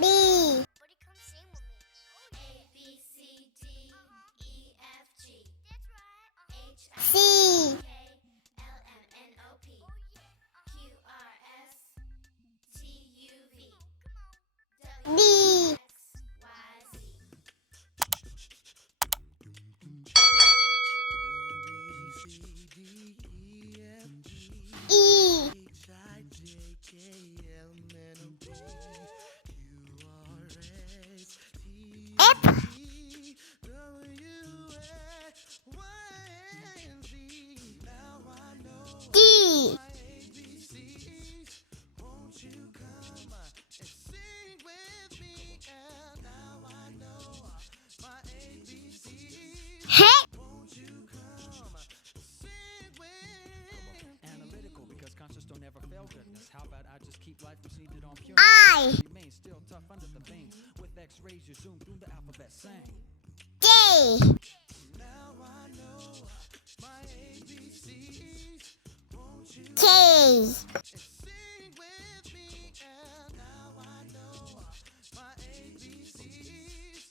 B, C, D, E, F, D, H, Analytical because conscious don't ever fail goodness. How about I just keep life proceeded on pure I, remain still tough under the veins. With X-rays you zoom through the alphabet sing. J, K,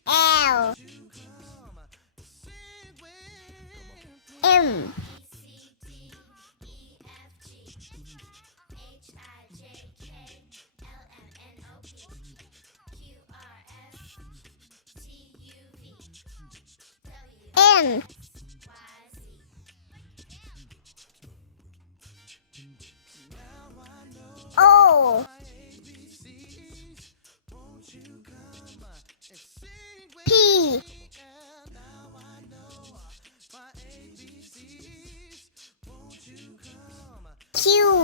L, M, N, O, P, Q,